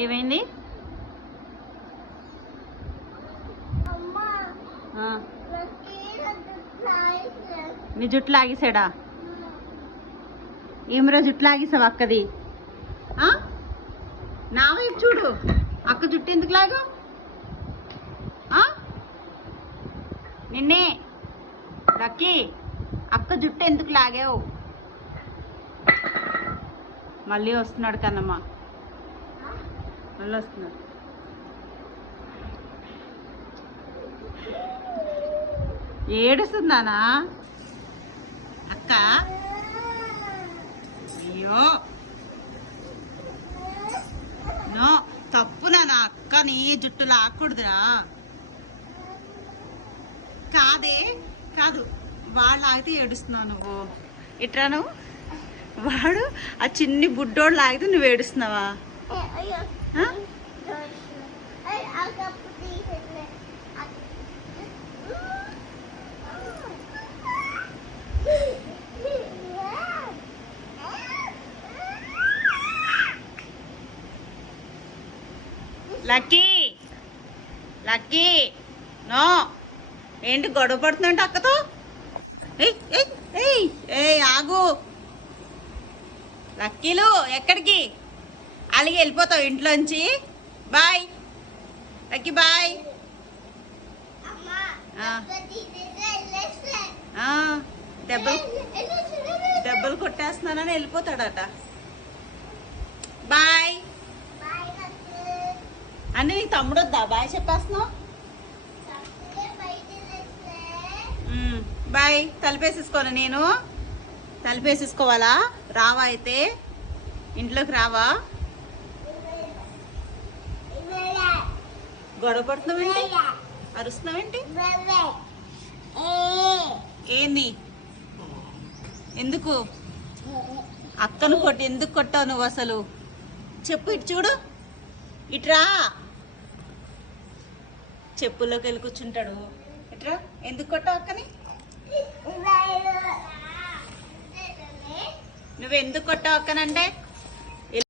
ఏమైంది? నీ జుట్టు లాగేసాడా? ఏమరా జుట్టు లాగేసావు అక్కది? నా వైపు చూడు, అక్క జుట్టు ఎందుకు లాగా? నిన్నే లక్కీ, అక్క జుట్టు ఎందుకు లాగావు? మళ్ళీ వస్తున్నాడు కన్నమ్మ, మళ్ళీ వస్తున్నాడు. ఏడుస్తుందానా అక్క? అయ్యో నో, తప్పునా నా అక్కని జుట్టు లాక్కూడదురా. కాదే కాదు, వాళ్ళు ఆగితే ఏడుస్తున్నావు నువ్వు. ఇట్రా నువ్వు, వాడు ఆ చిన్ని బుడ్డోడు లాగితే నువ్వు ఏడుస్తున్నావా? లక్కీ లక్కీ నో, ఏంటి గొడవ పడుతుందంటే అక్కతో? ఆగు లక్కీలు, ఎక్కడికి? అలాగే వెళ్ళిపోతావు ఇంట్లోంచి. Bye Lucky, bye. దెబ్బలు కొట్టేస్తున్నానని వెళ్ళిపోతాడట. బాయ్ అని నీకు తమ్ముడు వద్దా? బాయ్ చెప్పేస్తున్నావు. బాయ్. తలుపేసేసుకోను నేను, తలుపేసేసుకోవాలా? రావా అయితే? ఇంట్లోకి రావా? గొడవ పడుతున్నావేంటి? అరుస్తున్నావేంటి? ఏంది? ఎందుకు అక్కను కొట్టి ఎందుకు కొట్టావు నువ్వు అసలు? చెప్పు, ఇటు చూడు, ఇట్రా. చెప్పుల్లోకి వెళ్ళి కూర్చుంటాడు. ఇట్రా. ఎందుకు కొట్టావు అక్కని? నువ్వు ఎందుకు కొట్టావు అక్కనంటే?